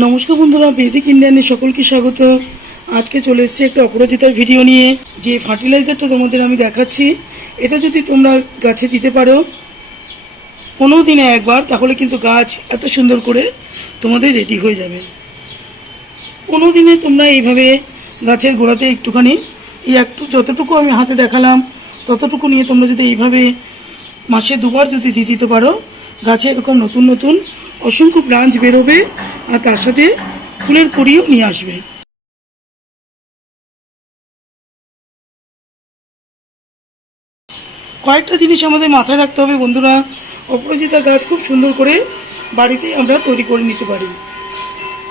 নমস্কার বন্ধুরা বেদিক ইন্ডিয়ানে সকলকে স্বাগত। আজকে চলে এসেছি একটা অপরাজিতার ভিডিও নিয়ে। যে ফার্টিলাইজারটা তোমাদের আমি দেখাচ্ছি, এটা যদি তোমরা গাছে দিতে পারো পনেরো দিনে একবার, তাহলে কিন্তু গাছ এত সুন্দর করে তোমাদের রেডি হয়ে যাবে। পনেরো দিনে তোমরা এইভাবে গাছের গোড়াতে একটুখানি, এই একটু যতটুকু আমি হাতে দেখালাম, ততটুকু নিয়ে তোমরা যদি এইভাবে মাসে দুবার যদি দিয়ে দিতে পারো, গাছে এরকম নতুন নতুন অসংখ্য ব্রাঞ্চ বেরোবে আর তার সাথে ফুলের কড়িও নিয়ে আসবে। কয়েকটা জিনিস আমাদের মাথায় রাখতে হবে বন্ধুরা। অপরাজিতা গাছ খুব সুন্দর করে বাড়িতে আমরা তৈরি করে নিতে পারি।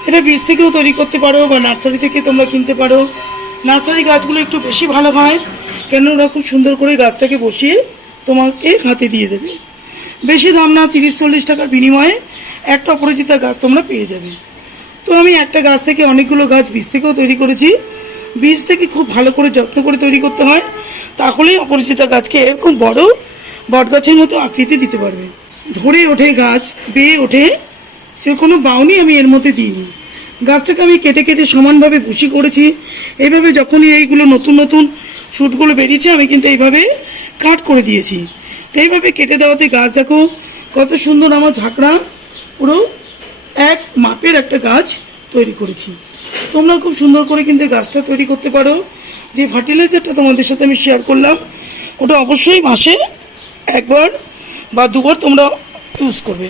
এটা বীজ থেকেও তৈরি করতে পারো বা নার্সারি থেকে তোমরা কিনতে পারো। নার্সারি গাছগুলো একটু বেশি ভালো হয় কেন ওরা খুব সুন্দর করে গাছটাকে বসিয়ে তোমাকে হাতে দিয়ে দেবে। বেশি দাম না, তিরিশ চল্লিশ টাকার বিনিময়ে একটা অপরিচিতা গাছ তোমরা পেয়ে যাবে। তো আমি একটা গাছ থেকে অনেকগুলো গাছ বীজ থেকেও তৈরি করেছি। বীজ থেকে খুব ভালো করে যত্ন করে তৈরি করতে হয়। তাহলেই অপরিচিতা গাছকে এরকম বড় বট গাছের মতো আকৃতি দিতে পারবে। ধরে ওঠে গাছ, বেয়ে ওঠে, সে কোনো বাউনি আমি এর মধ্যে দিইনি। গাছটাকে আমি কেটে কেটে সমানভাবে ভুসি করেছি। এইভাবে যখনই এইগুলো নতুন নতুন শুটগুলো বেরিয়েছে, আমি কিন্তু এইভাবে কাট করে দিয়েছি। তো এইভাবে কেটে দেওয়াতে গাছ দেখো, কত সুন্দর আমার ঝাঁকড়া। পুরো এক মাপের একটা গাছ তৈরি করেছি। তোমরা খুব সুন্দর করে কিন্তু গাছটা তৈরি করতে পারো। যে ফার্টিলাইজারটা তোমাদের সাথে আমি শেয়ার করলাম, ওটা অবশ্যই মাসে একবার বা দুবার তোমরা ইউজ করবে।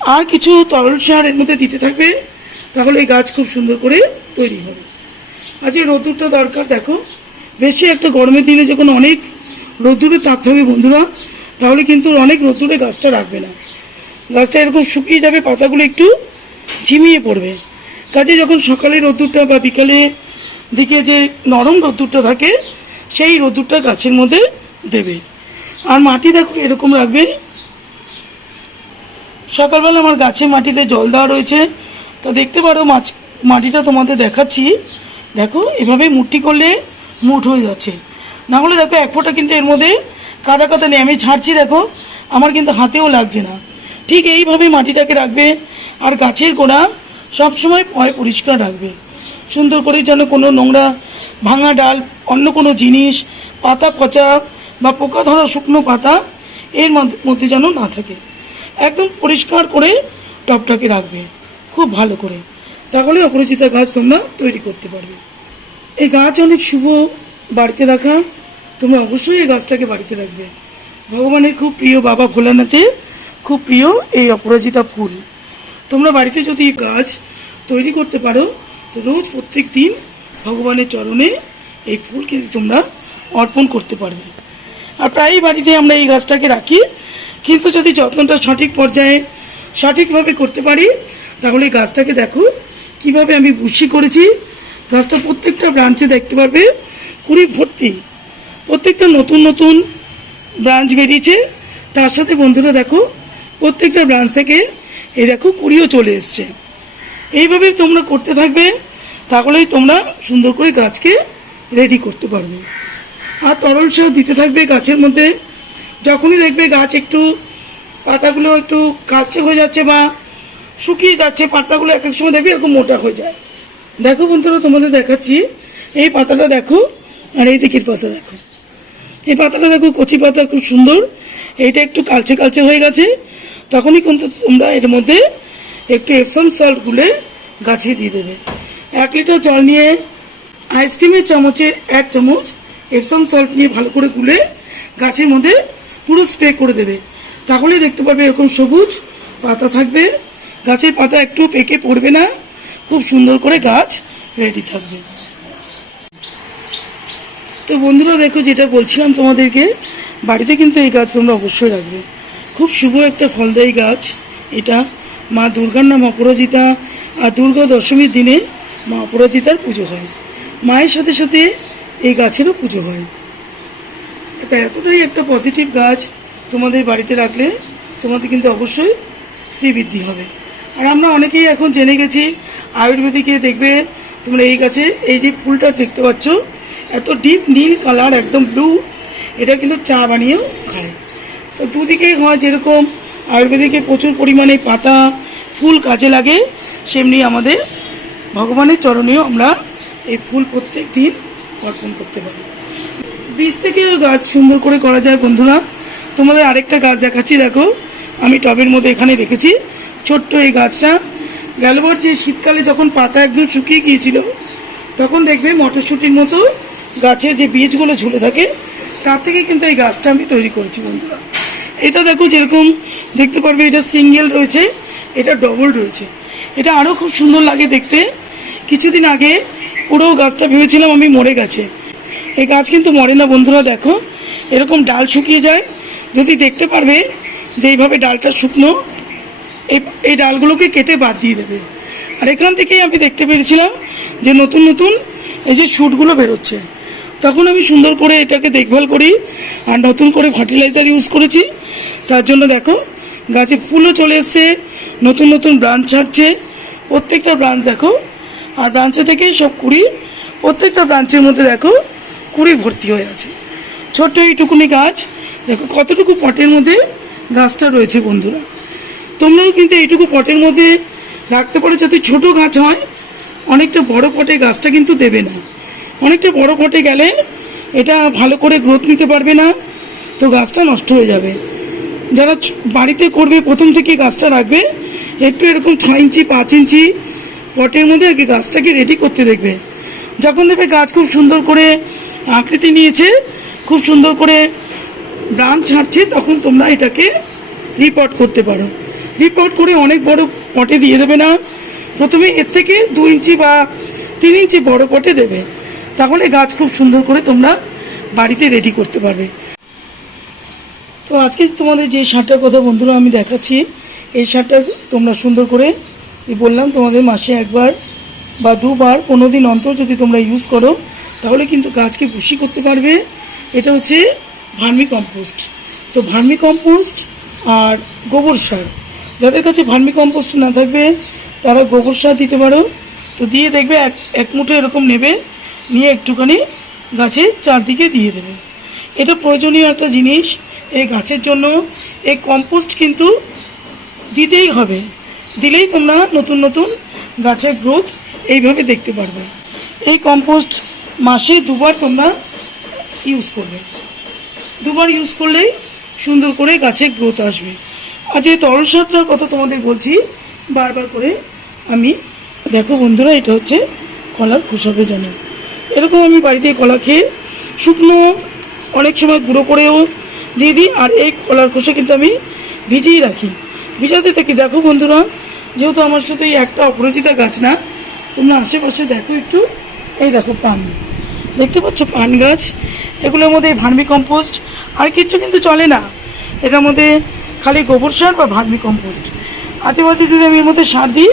আর কিছু তরল সার এর মধ্যে দিতে থাকবে, তাহলে এই গাছ খুব সুন্দর করে তৈরি হবে। আজ এই রোদ্দুরটা দরকার, দেখো। বেশি একটা গরমের দিনে যখন অনেক রোদ্দুরে তাপ থাকবে বন্ধুরা, তাহলে কিন্তু অনেক রোদ্দুরে গাছটা রাখবে না। গাছটা এরকম শুকিয়ে যাবে পাতাগুলো একটু ঝিমিয়ে পড়বে। কাজে যখন সকালে রোদ্দুরটা বা বিকালে দিকে যে নরম রোদ্দুরটা থাকে, সেই রোদ্দুরটা গাছের মধ্যে দেবে। আর মাটি দেখো, এরকম রাখবে সকালবেলা আমার গাছে মাটিতে জল দেওয়া রয়েছে। তা দেখতে পারো, মাছ, মাটিটা তোমাদের দেখাচ্ছি। দেখো, এভাবে মুঠি করলে মুঠ হয়ে যাচ্ছে। না হলে দেখো, এক ফোঁটা কিন্তু এর মধ্যে কাদা কাদা নেই। আমি ছাড়ছি, দেখো, আমার কিন্তু হাতেও লাগছে না। ঠিক এইভাবে মাটিটাকে রাখবে, আর গাছের গোড়া সবসময় পয় পরিষ্কার রাখবে। সুন্দর করে যেন কোনো নোংরা, ভাঙা ডাল, অন্য কোনো জিনিস, পাতা পচা বা পোকা ধরা শুকনো পাতা এর মধ্যে যেন না থাকে। একদম পরিষ্কার করে টপটাকে রাখবে। খুব ভালো করে। তাহলে অপরিচিতা গাছ তোমরা তৈরি করতে পারবে। এই গাছ অনেক শুভ বাড়িতে রাখা। তোমরা অবশ্যই এই গাছটাকে বাড়িতে রাখবে। ভগবানের খুব প্রিয় বাবা ভোলানাথের খুব প্রিয় এই অপরাজিতা ফুল। তোমরা বাড়িতে যদি গাছ তৈরি করতে পারো, তো রোজ প্রত্যেক দিন ভগবানের চরণে এই ফুল কিন্তু তোমরা অর্পণ করতে পারবে। আর প্রায়ই বাড়িতে আমরা এই গাছটাকে রাখি, কিন্তু যদি যত্নটা সঠিক পর্যায়ে সঠিকভাবে করতে পারি, তাহলে গাছটাকে দেখো কীভাবে আমি বুশি করেছি। গাছটা প্রত্যেকটা ব্রাঞ্চে দেখতে পারবে, কুড়ি ভর্তি। প্রত্যেকটা নতুন নতুন ব্রাঞ্চ বেরিয়েছে। তার সাথে বন্ধুরা দেখো প্রত্যেকটা ব্রাঞ্চ থেকে এই দেখো কুড়িও চলে এসছে। এইভাবে তোমরা করতে থাকবে, তাহলেই তোমরা সুন্দর করে গাছকে রেডি করতে পারবে। আর তরল সার দিতে থাকবে গাছের মধ্যে। যখনই দেখবে গাছ একটু পাতাগুলো একটু কালচে হয়ে যাচ্ছে বা শুকিয়ে যাচ্ছে, পাতাগুলো এক এক সময় দেখবে এরকম মোটা হয়ে যায়। দেখো বন্ধুরা, তোমাদের দেখাচ্ছি। এই পাতাটা দেখো, আর এই দিকের পাতা দেখো। এই পাতাটা দেখো কচি পাতা, খুব সুন্দর। এইটা একটু কালচে কালচে হয়ে গেছে। তখনই কিন্তু তোমরা এর মধ্যে একটু এপসম সল্ট গুলে গাছে দিয়ে দেবে। এক লিটার জল নিয়ে আইসক্রিমের চামচের এক চামচ এপসম সল্ট নিয়ে ভালো করে গুলে গাছের মধ্যে পুরো স্প্রে করে দেবে। তাহলে দেখতে পাবে এরকম সবুজ পাতা থাকবে। গাছের পাতা একটু পেকে পড়বে না। খুব সুন্দর করে গাছ রেডি থাকবে। তো বন্ধুরা দেখো যেটা বলছিলাম তোমাদেরকে, বাড়িতে কিন্তু এই গাছ তোমরা অবশ্যই রাখবে। খুব শুভ একটা ফলদায়ী গাছ। এটা মা দুর্গার নাম অপরাজিতা। আর দুর্গা দশমীর দিনে মা অপরাজিতার পুজো হয়। মায়ের সাথে সাথে এই গাছেরও পুজো হয়। এটা এতটাই একটা পজিটিভ গাছ তোমাদের বাড়িতে রাখলে তোমাদের কিন্তু অবশ্যই শ্রীবৃদ্ধি হবে। আর আমরা অনেকেই এখন জেনে গেছি, আয়ুর্বেদিকে দেখবে তোমরা এই গাছে এই যে ফুলটা দেখতে পাচ্ছ, এত ডিপ নীল কালার একদম ব্লু এটা কিন্তু চা বানিয়েও খায়। তো দুদিকেই হয় যেরকম আয়ুর্বেদিকে প্রচুর পরিমাণে পাতা, ফুল কাজে লাগে, সেমনি আমাদের ভগবানের চরণেও আমরা এই ফুল প্রত্যেক দিন অর্পণ করতে পারি। বীজ থেকে গাছ সুন্দর করে করা যায় বন্ধুরা। তোমাদের আরেকটা গাছ দেখাচ্ছি, দেখো। আমি টবের মধ্যে এখানে রেখেছি। ছোট্ট এই গাছটা। গেলবার যে শীতকালে যখন পাতা একদম শুকিয়ে গিয়েছিল, তখন দেখবে মটরশুঁটির মতো গাছের যে বীজগুলো ঝুলে থাকে, তার থেকে কিন্তু এই গাছটা আমি তৈরি করেছি বন্ধুরা। এটা দেখো যেরকম, দেখতে পারবে এটা সিঙ্গেল রয়েছে, এটা ডবল রয়েছে। এটা আরও খুব সুন্দর লাগে দেখতে। কিছুদিন আগে পুরো গাছটা ভেবেছিলাম আমি মরে গেছে। এই গাছ কিন্তু মরে না বন্ধুরা, দেখো। এরকম ডাল শুকিয়ে যায়। যদি দেখতে পারবে যে এইভাবে ডালটা শুকনো এই এই ডালগুলোকে কেটে বাদ দিয়ে দেবে। আর এখান থেকেই আমি দেখতে পেরেছিলাম যে নতুন নতুন এই যে শ্যুটগুলো বেরোচ্ছে। তখন আমি সুন্দর করে এটাকে দেখভাল করি আর নতুন করে ফার্টিলাইজার ইউজ করেছি। তার জন্য দেখো, গাছে ফুলও চলে এসছে, নতুন নতুন ব্রাঞ্চ ছাড়ছে, প্রত্যেকটা ব্রাঞ্চ দেখো, আর ব্রাঞ্চে থেকেই সব কুড়ি, প্রত্যেকটা ব্রাঞ্চের মধ্যে দেখো, কুড়ি ভর্তি হয়ে আছে। ছোট্ট এইটুকুনি গাছ, দেখো কতটুকু পটের মধ্যে গাছটা রয়েছে বন্ধুরা। তোমরাও কিন্তু এইটুকু পটের মধ্যে রাখতে পারো, যাতে ছোট গাছ হয়, অনেকটা বড় পটে গাছটা কিন্তু দেবে না। অনেকটা বড় পটে গেলে এটা ভালো করে গ্রোথ নিতে পারবে না, তো গাছটা নষ্ট হয়ে যাবে। যারা বাড়িতে করবে, প্রথম থেকে গাছটা রাখবে, একটু এরকম ছ ইঞ্চি, পাঁচ ইঞ্চি পটের মধ্যে আগে গাছটাকে রেডি করতে দেখবে। যখন দেখবে গাছ খুব সুন্দর করে আকৃতি নিয়েছে, খুব সুন্দর করে ব্রাঞ্চ ছাড়ছে, তখন তোমরা এটাকে রিপোর্ট করতে পারো। রিপোর্ট করে অনেক বড় পটে দিয়ে দেবে না। প্রথমে এর থেকে দু ইঞ্চি বা তিন ইঞ্চি বড় পটে দেবে। তাহলে গাছ খুব সুন্দর করে তোমরা বাড়িতে রেডি করতে পারবে। তো আজকে তোমাদের যে শার্টটার কথা বন্ধুরা আমি দেখাচ্ছি, এই শার্টটা তোমরা সুন্দর করে বললাম তোমাদের মাসে একবার বা দুবার পনেরো দিন অন্তর যদি তোমরা ইউজ করো, তাহলে কিন্তু গাছকে খুশি করতে পারবে। এটা হচ্ছে ভার্মি কম্পোস্ট। তো ভার্মি কম্পোস্ট আর গোবর সার। যাদের কাছে ভার্মি কম্পোস্ট না থাকবে, তারা গোবর সার দিতে পারো। তো দিয়ে দেখবে এক এক মুঠো এরকম নেবে, নিয়ে একটুখানি গাছে চারদিকে দিয়ে দেবে। এটা প্রয়োজনীয় একটা জিনিস এই গাছের জন্য এই কম্পোস্ট কিন্তু দিতেই হবে। দিলেই তোমরা নতুন নতুন গাছের গ্রোথ এইভাবে দেখতে পারবে। এই কম্পোস্ট মাসে দুবার তোমরা ইউজ করবে। দুবার ইউজ করলেই সুন্দর করে গাছে গ্রোথ আসবে। আর যে তরল সারটার কথা তোমাদের বলছি, বারবার করে আমি দেখো বন্ধুরা, এটা হচ্ছে কলার খোসা ভেজানো এরকম আমি বাড়িতে কলা খেয়ে শুকনো অনেক সময় গুঁড়ো করেও দিয়ে দিই আর এই কলার খোসা কিন্তু আমি ভিজিয়ে রাখি। ভিজাতে থাকি। দেখো বন্ধুরা, যেহেতু আমার শুধু এই একটা অপরাজিতা গাছ না, তোমরা আশেপাশে দেখো একটু। এই দেখো পান। দেখতে পাচ্ছ পান গাছ? এগুলোর মধ্যে ভার্মি কম্পোস্ট আর কিচ্ছু কিন্তু চলে না। এটার মধ্যে খালি গোবর সার বা ভার্মি কম্পোস্ট। আশেপাশে যদি আমি এর মধ্যে সার দিই,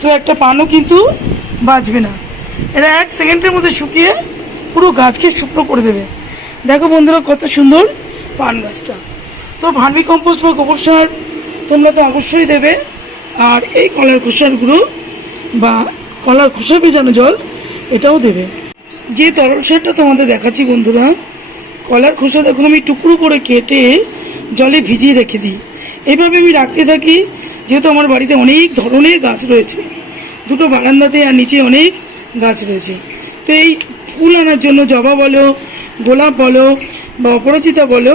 তো একটা পানও কিন্তু বাঁচবে না। এটা এক সেকেন্ডের মধ্যে শুকিয়ে পুরো গাছকে শুকনো করে দেবে। দেখো বন্ধুরা, কত সুন্দর। পান গাছটা তো ভার্মি কম্পোস্ট বা গোবর সার তোমরা তো অবশ্যই দেবে। আর এই কলার খোসার গুঁড়ো বা কলার খোসা ভেজানো জল, এটাও দেবে। যে তরল সারটা তোমাদের দেখাচ্ছি বন্ধুরা, কলার খোসা দেখো, আমি টুকরো করে কেটে জলে ভিজিয়ে রেখে দিই। এইভাবে আমি রাখতে থাকি, যেহেতু আমার বাড়িতে অনেক ধরনের গাছ রয়েছে। দুটো বারান্দাতে আর নিচে অনেক গাছ রয়েছে। তো এই ফুল আনার জন্য জবা বলো, গোলাপ বলো বা অপরাজিতা বলো,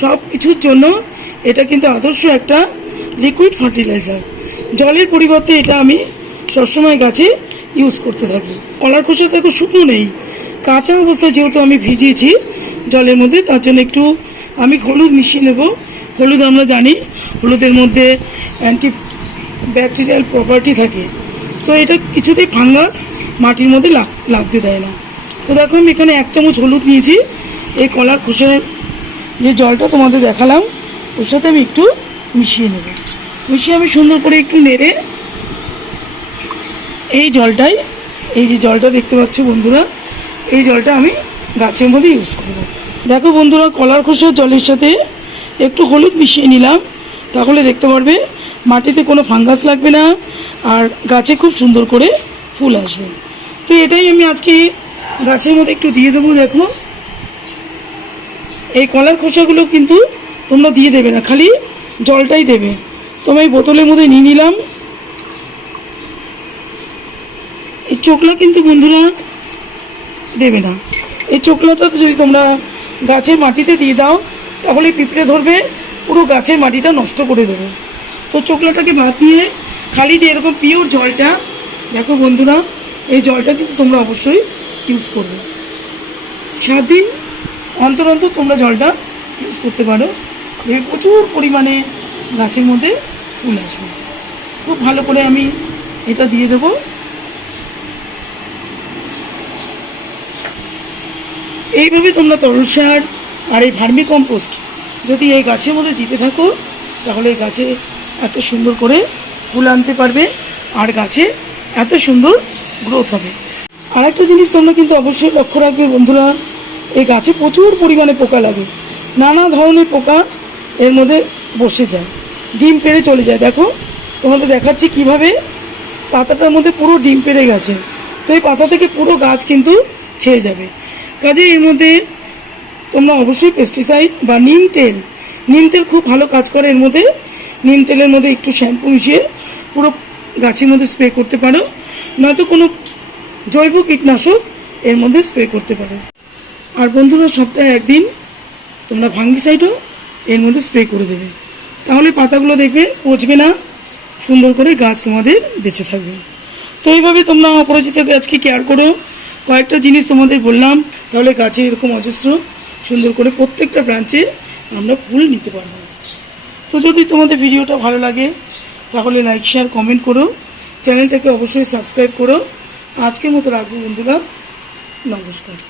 সব কিছুর জন্য এটা কিন্তু আদর্শ একটা লিকুইড ফার্টিলাইজার জলের পরিবর্তে এটা আমি সবসময় গাছে ইউজ করতে থাকি। কলার খোসা দেখো শুকনো নেই। কাঁচা অবস্থায় যেহেতু আমি ভিজিয়েছি জলের মধ্যে, তার জন্য একটু আমি হলুদ মিশিয়ে নেব। হলুদ আমরা জানি, হলুদের মধ্যে অ্যান্টি ব্যাকটেরিয়াল প্রপার্টি থাকে। তো এটা কিছুতেই ফাঙ্গাস মাটির মধ্যে লাগ, লাগতে দেয় না। তো দেখো আমি এখানে এক চামচ হলুদ নিয়েছি। এই কলার খোসার যে জলটা তোমাদের দেখালাম, ওর সাথে আমি একটু মিশিয়ে নেব। মিশিয়ে আমি সুন্দর করে একটু নেড়ে এই জলটাই, এই যে জলটা দেখতে পাচ্ছ বন্ধুরা, এই জলটা আমি গাছের মধ্যে ইউজ করব। দেখো বন্ধুরা, কলার খোসার জলের সাথে একটু হলুদ মিশিয়ে নিলাম, তাহলে দেখতে পারবে মাটিতে কোনো ফাঙ্গাস লাগবে না আর গাছে খুব সুন্দর করে ফুল আসবে। তো এটাই আমি আজকে গাছের মধ্যে একটু দিয়ে দেবো, দেখো। এই কলার খোসাগুলো কিন্তু তোমরা দিয়ে দেবে না, খালি জলটাই দেবে। তো আমি বোতলের মধ্যে নিয়ে নিলাম। এই চোখলা কিন্তু বন্ধুরা দেবে না। এই চোখলাটা যদি তোমরা গাছের মাটিতে দিয়ে দাও, তাহলে পিঁপড়ে ধরবে, পুরো গাছের মাটিটা নষ্ট করে দেবে। তো চোখলাটাকে বাদ খালি যে এরকম পিওর জলটা, দেখো বন্ধুরা, এই জলটা কিন্তু তোমরা অবশ্যই ইউজ করবে। সাত দিন অন্তর অন্তর তোমরা জলটা ইউজ করতে পারো। দেখবে প্রচুর পরিমাণে গাছের মধ্যে ফুল আসবে। খুব ভালো করে আমি এটা দিয়ে দেবো। এইভাবে তোমরা তরল সার আর এই ভার্মি কম্পোস্ট যদি এই গাছের মধ্যে দিতে থাকো, তাহলে এই গাছে এত সুন্দর করে ফুল আনতে পারবে আর গাছে এত সুন্দর গ্রোথ হবে। আর একটা জিনিস তোমরা কিন্তু অবশ্যই লক্ষ্য রাখবে বন্ধুরা এই গাছে প্রচুর পরিমাণে পোকা লাগে। নানা ধরনের পোকা এর মধ্যে বসে যায়। ডিম পেড়ে চলে যায়। দেখো, তোমাদের দেখাচ্ছি কীভাবে পাতাটার মধ্যে পুরো ডিম পেড়ে গেছে। তো এই পাতা থেকে পুরো গাছ কিন্তু ছেয়ে যাবে। কাজে এর মধ্যে তোমরা অবশ্যই পেস্টিসাইড বা নিম তেল নিম তেল খুব ভালো কাজ করে। এর মধ্যে নিম তেলের মধ্যে একটু শ্যাম্পু মিশিয়ে পুরো গাছের মধ্যে স্প্রে করতে পারো। নয়তো কোনো জৈব কীটনাশক এর মধ্যে স্প্রে করতে পারো। আর বন্ধুরা, সপ্তাহে একদিন তোমরা ফাঙ্গিসাইডও এর মধ্যে স্প্রে করে দেবে। তাহলে পাতাগুলো দেখবে পচবে না, সুন্দর করে গাছ তোমাদের বেঁচে থাকবে। তো এইভাবে তোমরা অপরাজিত গাছকে কেয়ার করো। কয়েকটা জিনিস তোমাদের বললাম, তাহলে গাছে এরকম অজস্র সুন্দর করে প্রত্যেকটা ব্রাঞ্চে আমরা ফুল নিতে পারব। তো যদি তোমাদের ভিডিওটা ভালো লাগে, তাহলে লাইক শেয়ার কমেন্ট করো। চ্যানেলটাকে অবশ্যই সাবস্ক্রাইব করো। আজকের মতো রাখব বন্ধুরা। নমস্কার।